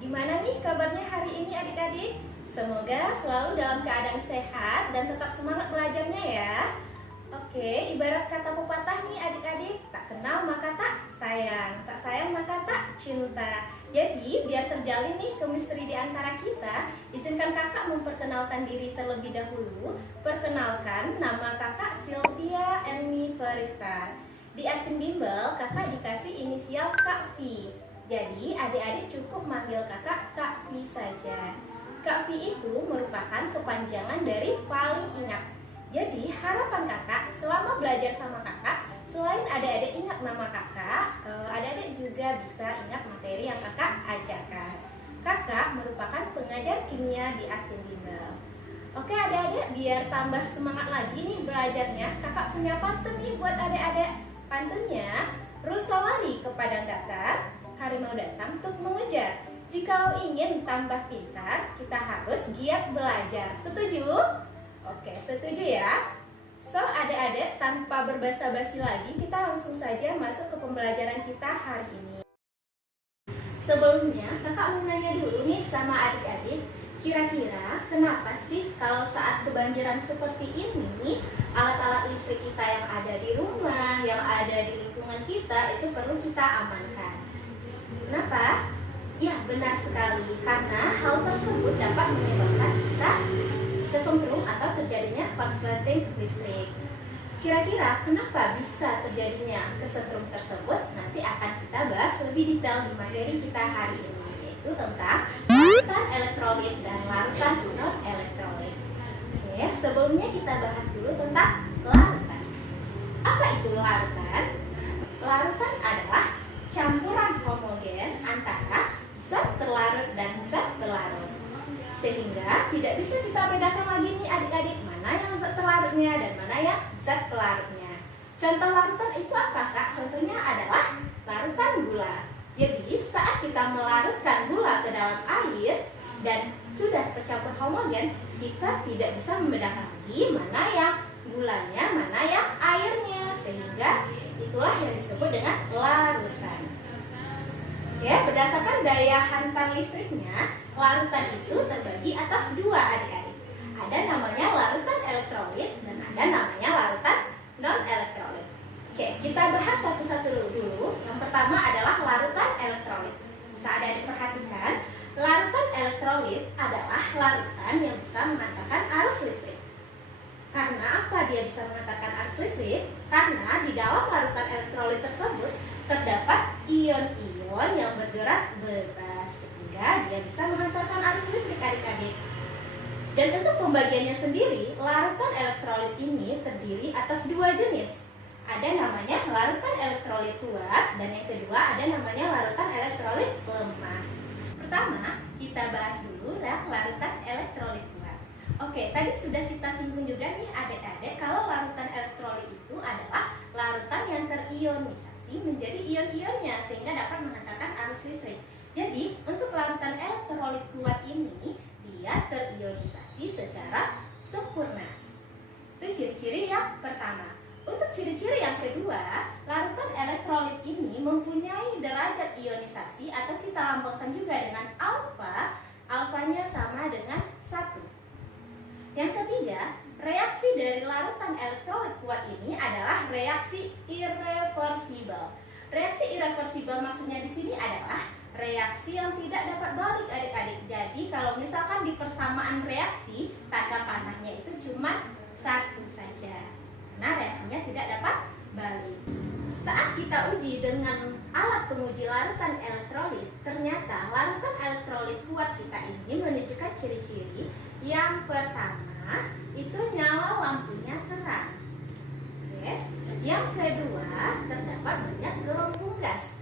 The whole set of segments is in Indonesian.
Gimana nih kabarnya hari ini adik-adik? Semoga selalu dalam keadaan sehat dan tetap semangat belajarnya ya. Oke, ibarat kata pepatah nih adik-adik, tak kenal maka tak sayang maka tak cinta. Jadi, biar terjalin nih chemistry di antara kita, izinkan kakak memperkenalkan diri terlebih dahulu. Perkenalkan, nama kakak Sylvia Emi Perifta. Di admin bimbel, kakak dikasih inisial Kak V. Jadi, adik-adik cukup manggil kakak Kak V saja. Kak V itu merupakan kepanjangan dari paling ingat. Jadi, harapan kakak selama belajar sama kakak, selain adik-adik ingat nama kakak, adik-adik juga bisa ingat materi yang kakak ajarkan. Kakak merupakan pengajar kimia di admin bimbel. Oke adik-adik, biar tambah semangat lagi nih belajarnya, kakak punya pantun nih buat adik-adik. Pantunnya, rusa lari ke padang datar, harimau datang untuk mengejar. Jikalau ingin tambah pintar, kita harus giat belajar. Setuju? Oke, setuju ya? So, adik-adik, tanpa berbasa-basi lagi, kita langsung saja masuk ke pembelajaran kita hari ini. Sebelumnya, kakak mau nanya dulu nih sama adik-adik, kira-kira kenapa sih kalau saat kebanjiran seperti ini, alat-alat listrik kita yang ada di rumah, yang ada di lingkungan kita, itu perlu kita amankan? Kenapa? Ya, benar sekali, karena hal tersebut dapat menyebabkan kita kesetrum atau terjadinya korsleting listrik. Kira-kira kenapa bisa terjadinya kesetrum tersebut? Nanti akan kita bahas lebih detail di materi kita hari ini, yaitu tentang larutan elektrolit dan larutan non-elektrolit. Oke, sebelumnya kita bahas dulu tentang larutan. Apa itu larutan? Larutan adalah campuran homogen antara zat terlarut dan zat pelarut. Sehingga tidak bisa kita bedakan lagi nih adik-adik, mana yang zat terlarutnya dan mana yang zat pelarutnya. Contoh larutan itu apa Kak? Contohnya adalah larutan gula. Jadi saat kita melarutkan gula ke dalam air dan sudah tercampur homogen, kita tidak bisa membedakan lagi mana yang gulanya, mana yang airnya. Sehingga itulah yang disebut dengan larutan. Ya, berdasarkan daya hantar listriknya, larutan itu terbagi atas dua adik-adik. Ada namanya larutan elektrolit dan ada namanya larutan non-elektrolit. Oke, kita bahas satu-satu dulu. Yang pertama adalah larutan elektrolit. Bisa adik-adik perhatikan, larutan elektrolit adalah larutan yang bisa mengantarkan arus listrik. Karena apa dia bisa mengantarkan arus listrik? Karena di dalam larutan elektrolit tersebut terdapat ion-ion yang bergerak bebas, sehingga dia bisa mengantarkan arus listrik adik-adik. Dan untuk pembagiannya sendiri, larutan elektrolit ini terdiri atas dua jenis. Ada namanya larutan elektrolit kuat, dan yang kedua ada namanya larutan elektrolit lemah. Pertama, kita bahas dulu larutan elektrolit kuat. Oke, tadi sudah kita singgung juga nih adik-adik, kalau larutan elektrolit itu adalah larutan yang terionisasi menjadi ion-ionnya sehingga dapat mengantarkan arus listrik. Jadi, untuk larutan elektrolit kuat ini, dia terionisasi secara sempurna. Itu ciri-ciri yang pertama. Untuk ciri-ciri yang kedua, larutan elektrolit ini mempunyai derajat ionisasi atau kita lambangkan juga dengan alfa. Alfanya sama dengan 1. Yang ketiga, reaksi dari larutan elektrolit kuat ini adalah reaksi irreversibel. Reaksi irreversibel maksudnya di sini adalah reaksi yang tidak dapat balik adik-adik. Jadi kalau misalkan di persamaan reaksi, tanda panahnya itu cuma 1 saja. Nah, reaksinya tidak dapat balik. Saat kita uji dengan alat penguji larutan elektrolit, ternyata larutan elektrolit kuat kita ini menunjukkan ciri-ciri. Yang pertama, itu nyala lampunya terang. Oke. Yang kedua, terdapat banyak gelembung gas.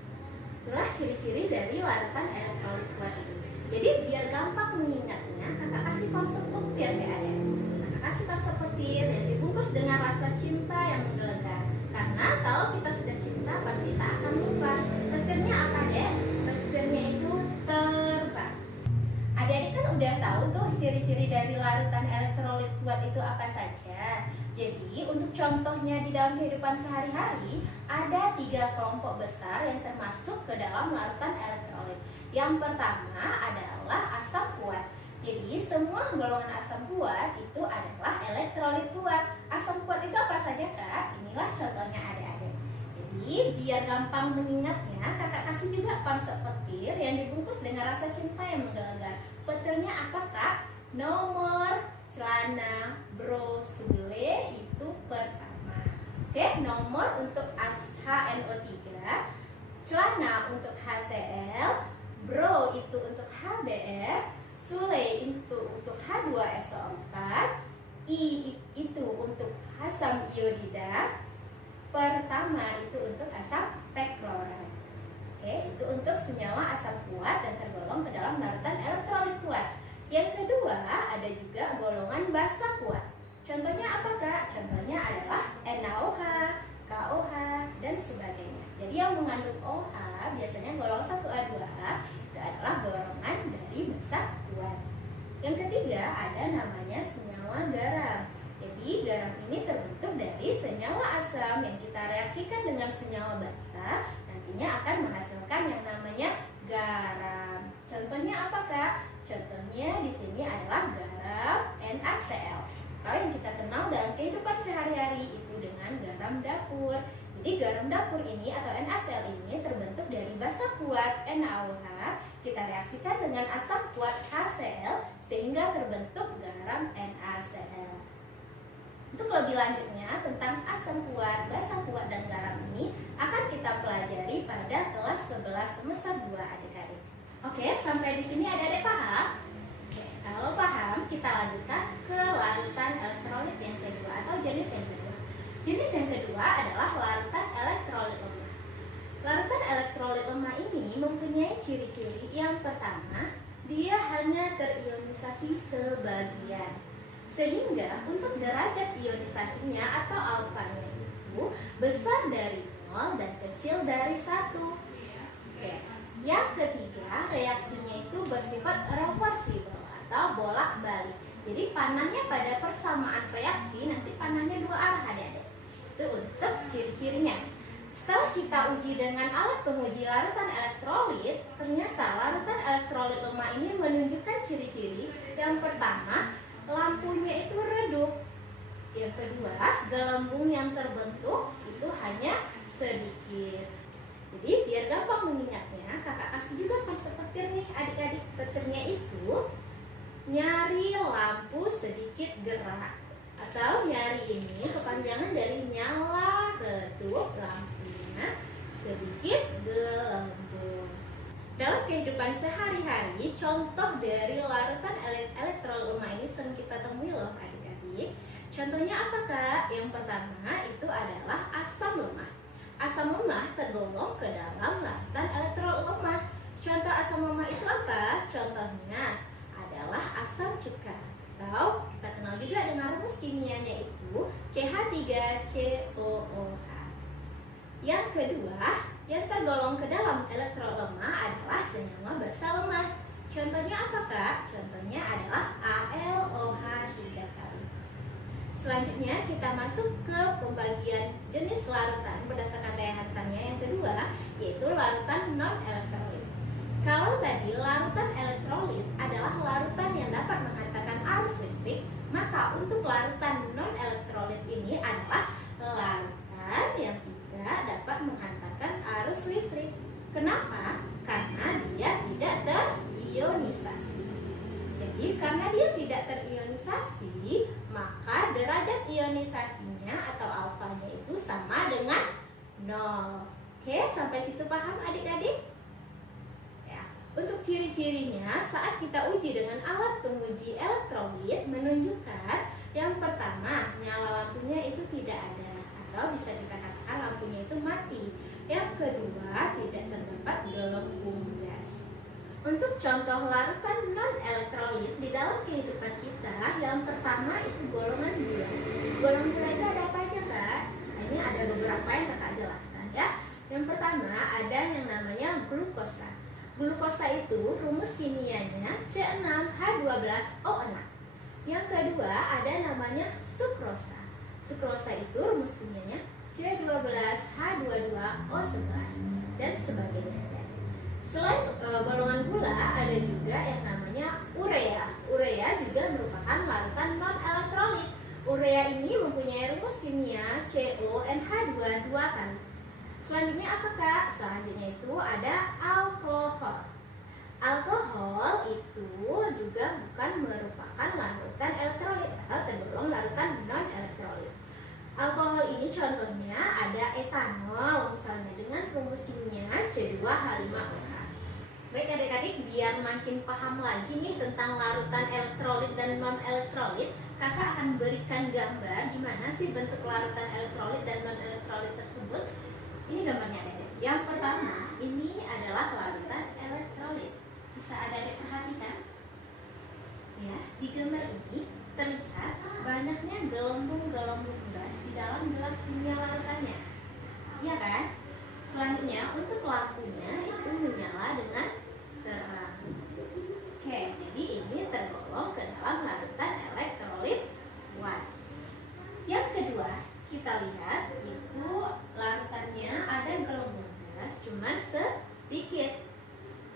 Itulah ciri-ciri dari larutan elektrolit kuat ini. Jadi biar gampang mengingatnya, kakak kasih konsep petir ya adek. Kakak kasih konsep petir yang dibungkus dengan rasa cinta yang menggelegar. Karena kalau kita sudah cinta, pasti tak akan lupa. Petirnya apa dek? Petirnya itu terbang. Adik-adik kan udah tahu tuh ciri-ciri dari larutan elektrolit kuat itu apa saja. Jadi untuk contohnya di dalam kehidupan sehari-hari, ada 3 kelompok besar yang termasuk ke dalam larutan elektrolit. Yang pertama adalah asam kuat. Jadi semua golongan asam kuat itu adalah elektrolit kuat. Asam kuat itu apa saja, Kak? Inilah contohnya adik-adik. Jadi biar gampang mengingatnya, Kakak kasih juga konsep petir yang dibungkus dengan rasa cinta yang menggelegar. Petirnya apa, Kak? Nomor, celana, bro, sule itu pertama. Oke, nomor untuk HNO3, celana untuk HCl, bro itu untuk HBr, sule itu untuk H2SO4, I itu untuk asam iodida, pertama itu untuk asam perklorat. Oke, itu untuk senyawa asam kuat dan tergolong ke dalam larutan elektrolit kuat. Yang kedua ada juga golongan basa kuat. Contohnya apa, Kak? Contohnya adalah NaOH, KOH, dan sebagainya. Jadi yang mengandung OH biasanya golongan 1A2H itu adalah golongan dari basa kuat. Yang ketiga ada namanya senyawa garam. Jadi garam ini terbentuk dari senyawa asam yang kita reaksikan dengan senyawa basa, nantinya akan menghasilkan yang namanya garam. Contohnya apa, Kak? Contohnya di sini adalah garam NaCl. Atau yang kita kenal dalam kehidupan sehari-hari itu dengan garam dapur. Jadi garam dapur ini atau NaCl ini terbentuk dari basa kuat NaOH. Kita reaksikan dengan asam kuat HCl sehingga terbentuk garam NaCl. Untuk lebih lanjutnya tentang asam kuat, basa kuat, dan garam ini akan kita pelajari pada kelas 11 semester 2 adik-adik. Oke, sampai di sini adik-adik paham? Oke, kalau paham, kita lanjutkan ke larutan elektrolit yang kedua atau jenis yang kedua. Jenis yang kedua adalah larutan elektrolit lemah. Larutan elektrolit lemah ini mempunyai ciri-ciri. Yang pertama, dia hanya terionisasi sebagian. Sehingga untuk derajat ionisasinya atau alfanya itu besar dari 0 dan kecil dari 1. Oke. Yang ketiga, reaksinya itu bersifat reversibel atau bolak-balik. Jadi panahnya pada persamaan reaksi nanti panahnya 2 arah adik-adik. Itu untuk ciri-cirinya. Setelah kita uji dengan alat penguji larutan elektrolit, ternyata larutan elektrolit lemah ini menunjukkan ciri-ciri. Yang pertama, lampunya itu redup. Yang kedua, gelembung yang terbentuk itu hanya sedikit. Jadi biar gampang mengingatnya, kakak kasih juga konsep petir nih adik-adik. Petirnya itu nyari lampu sedikit gerak, atau nyari ini kepanjangan dari nyala, redup, lampunya sedikit gelembung. Dalam kehidupan sehari-hari, contoh dari larutan elektrolit lemah ini sering kita temui loh adik-adik. Contohnya apa, Kak? Yang pertama itu adalah asam lemah. Asam lemah tergolong ke dalam larutan elektrolit lemah. Contoh asam lemah itu apa? Contohnya adalah asam cuka. Atau kita kenal juga dengan rumus kimianya itu CH3COOH. Yang kedua, yang tergolong ke dalam elektrolit lemah adalah senyawa basa lemah. Contohnya apa, Kak? Contohnya adalah AlOH 3 kali. Selanjutnya kita masuk ke pembagian jenis larutan berdasarkan daya hantarnya yang kedua, yaitu larutan non-elektrolit. Kalau tadi larutan elektrolit adalah larutan yang dapat menghantarkan arus listrik, maka untuk larutan non-elektrolit ini adalah larutan yang tidak dapat menghantarkan arus listrik. Kenapa? Karena dia tidak terionisasi. Jadi karena dia tidak terionisasi, maka derajat ionisasinya atau alfanya itu sama dengan 0. Oke, sampai situ paham adik-adik? Ya, untuk ciri-cirinya saat kita uji dengan alat penguji elektrolit menunjukkan yang pertama, nyala lampunya itu tidak ada atau bisa dikatakan lampunya itu mati. Yang kedua, tidak terdapat gelembung gas. Untuk contoh larutan non-elektrolit di dalam kehidupan kita, yang pertama itu golongan gula. Golongan gula itu ada apa aja, Kak? Nah, ini ada beberapa yang kakak jelaskan ya. Yang pertama ada yang namanya glukosa. Glukosa itu rumus kimianya C6H12O6. Yang kedua ada namanya sukrosa. Sukrosa itu rumus kimianya C12H22O11 dan sebagainya. Selain golongan gula, ada juga yang namanya urea. Urea juga merupakan larutan non-elektrolit. Urea ini mempunyai rumus kimia CONH22 kan. Selanjutnya apa Kak? Selanjutnya itu ada alkohol. Alkohol itu juga bukan merupakan larutan elektrolit atau tergolong larutan non-elektrolit. Alkohol ini contohnya ada etanol misalnya dengan rumus kimia C2H5OH. Baik adik-adik, biar makin paham lagi nih tentang larutan elektrolit dan non-elektrolit, kakak akan berikan gambar gimana sih bentuk larutan elektrolit dan non-elektrolit tersebut. Ini gambarnya adik. Yang pertama, ini adalah larutan elektrolit. Bisa adik perhatikan? Ya, di gambar ini terlihat banyaknya gelembung-gelembung gas di dalam gelas kimia larutannya. Iya kan? Selanjutnya, untuk lampunya itu menyala dengan terang. Oke, jadi ini tergolong ke dalam larutan elektrolit kuat. Yang kedua, kita lihat itu larutannya ada gelembung gas cuman sedikit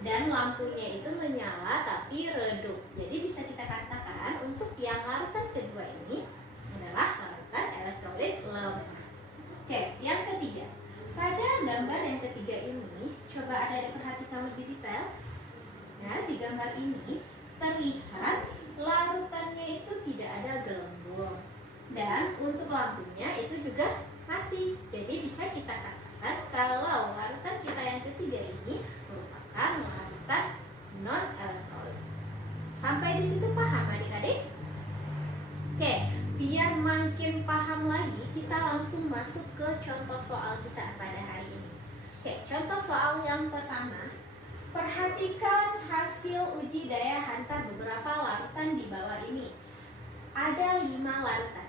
dan lampunya itu menyala tapi redup. Jadi bisa kita katakan untuk yang larutan kedua ini adalah larutan elektrolit lemah. Oke, yang ketiga. Pada gambar yang ketiga ini, coba ada perhatikan lebih detail. Nah, di gambar ini terlihat larutannya itu tidak ada gelembung. Dan untuk lampunya itu juga mati. Jadi bisa kita katakan kalau larutan kita yang ketiga ini merupakan larutan non-elektrolit. Sampai di situ paham adik-adik? Oke, biar makin paham lagi, kita langsung masuk ke contoh soal kita pada hari ini. Oke, contoh soal yang pertama. Perhatikan hasil uji daya hantar beberapa larutan di bawah ini. Ada 5 larutan.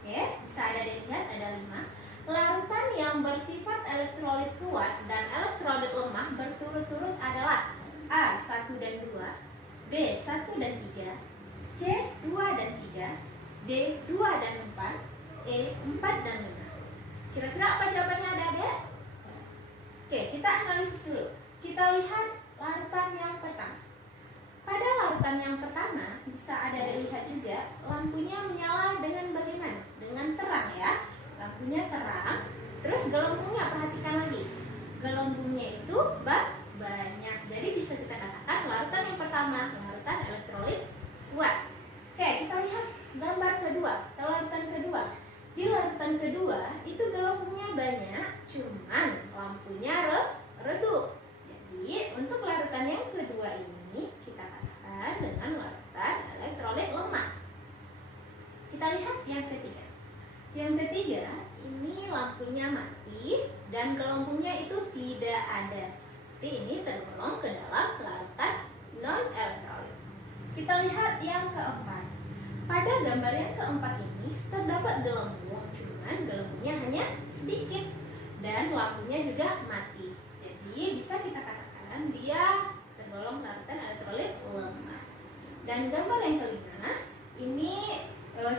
Oke, bisa ada dilihat ada 5. Larutan yang bersifat elektrolit kuat dan elektrolit lemah berturut-turut adalah A. 1 dan 2, B. 1 dan 3, C. 2 dan 3, D. 2 dan 4, E. 4 dan 5. Kira-kira apa jawabannya adik-adik? Oke, kita analisis dulu. Kita lihat larutan yang pertama. Pada larutan yang pertama bisa ada dilihat juga lampunya menyala dengan bagaimana? Dengan terang ya. Lampunya terang. Terus gelembungnya perhatikan lagi. Gelembungnya itu banyak. Jadi bisa kita katakan larutan yang pertama larutan elektrolit kuat. Oke, kita lihat gambar kedua. Larutan kedua. Di larutan kedua itu gelembungnya banyak, cuman lampunya redup. Jadi untuk larutan yang kedua ini kita katakan dengan larutan elektrolit lemah. Kita lihat yang ketiga. Yang ketiga ini lampunya mati dan gelembungnya itu tidak ada. Jadi ini tergolong ke dalam larutan non-elektrolit. Kita lihat yang keempat. Pada gambar yang keempat ini terdapat gelembung, cuman gelembungnya hanya sedikit dan lampunya juga mati. Jadi bisa kita katakan dia tergolong larutan elektrolit lemah. Dan gambar yang kelima ini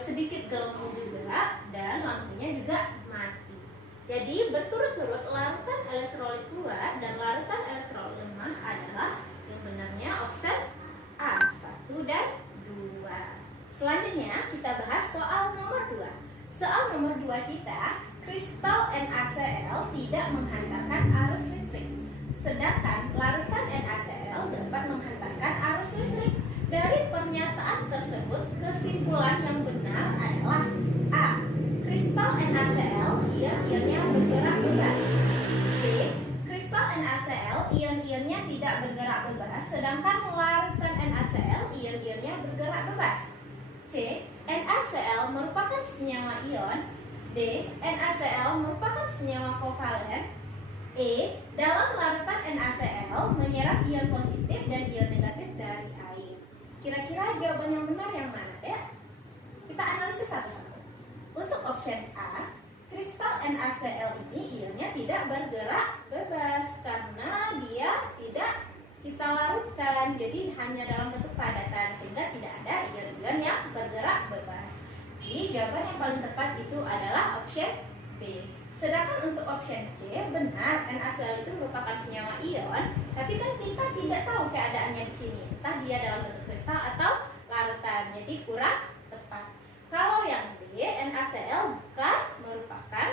sedikit gelembung juga dan lampunya juga mati. Jadi berturut-turut larutan elektrolit kuat dan larutan elektrolit lemah adalah yang benarnya opsi A 1 dan 2. Selanjutnya kita bahas soal nomor 2. Soal nomor 2 kita, kristal NaCl tidak menghantarkan arus listrik. Sedangkan larutan NaCl dapat menghantarkan arus listrik. Dari pernyataan tersebut, kesimpulan yang benar adalah A. Kristal NaCl ion-ionnya bergerak bebas. B. Kristal NaCl ion-ionnya tidak bergerak bebas, sedangkan larutan NaCl ion-ionnya bergerak bebas. C. NaCl merupakan senyawa ion. D. NaCl merupakan senyawa kovalen. E. Dalam larutan NaCl menyerap ion positif dan ion negatif dari air. Kira-kira jawaban yang benar yang mana ya? Kita analisis satu-satu. Untuk option A, kristal NaCl ini ionnya tidak bergerak bebas karena dia tidak kita larutkan, jadi hanya dalam bentuk padatan sehingga tidak ada ion-ion yang bergerak bebas. Jadi jawaban yang paling tepat di itu adalah option B. Sedangkan untuk option C, benar NaCl itu merupakan senyawa ion, tapi kan kita tidak tahu keadaannya di sini, entah dia dalam bentuk kristal atau larutan, jadi kurang tepat. Kalau yang B, NaCl bukan merupakan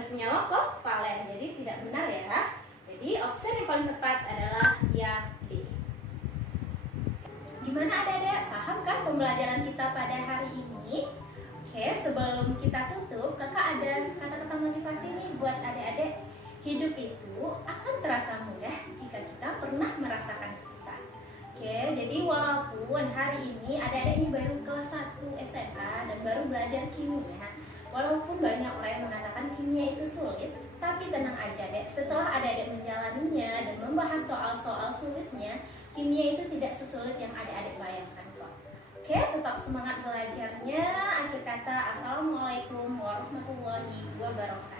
senyawa kovalen, jadi tidak benar ya. Jadi option yang paling tepat adalah yang B. Gimana adik-adik? Paham kan pembelajaran kita pada hari ini? Oke, sebelum kita tutup, kakak ada kata-kata motivasi nih buat adik-adik. Hidup itu akan terasa mudah jika kita pernah merasakan susah. Oke, jadi walaupun hari ini adik-adik ini baru kelas 1 SMA dan baru belajar kimia, walaupun banyak orang yang mengatakan kimia itu sulit, tapi tenang aja dek, setelah adik-adik menjalaninya dan membahas soal-soal sulitnya, kimia itu tidak sesulit yang adik-adik bayangkan kok. Oke, tetap semangat belajarnya. Akhir kata, assalamualaikum warahmatullahi wabarakatuh.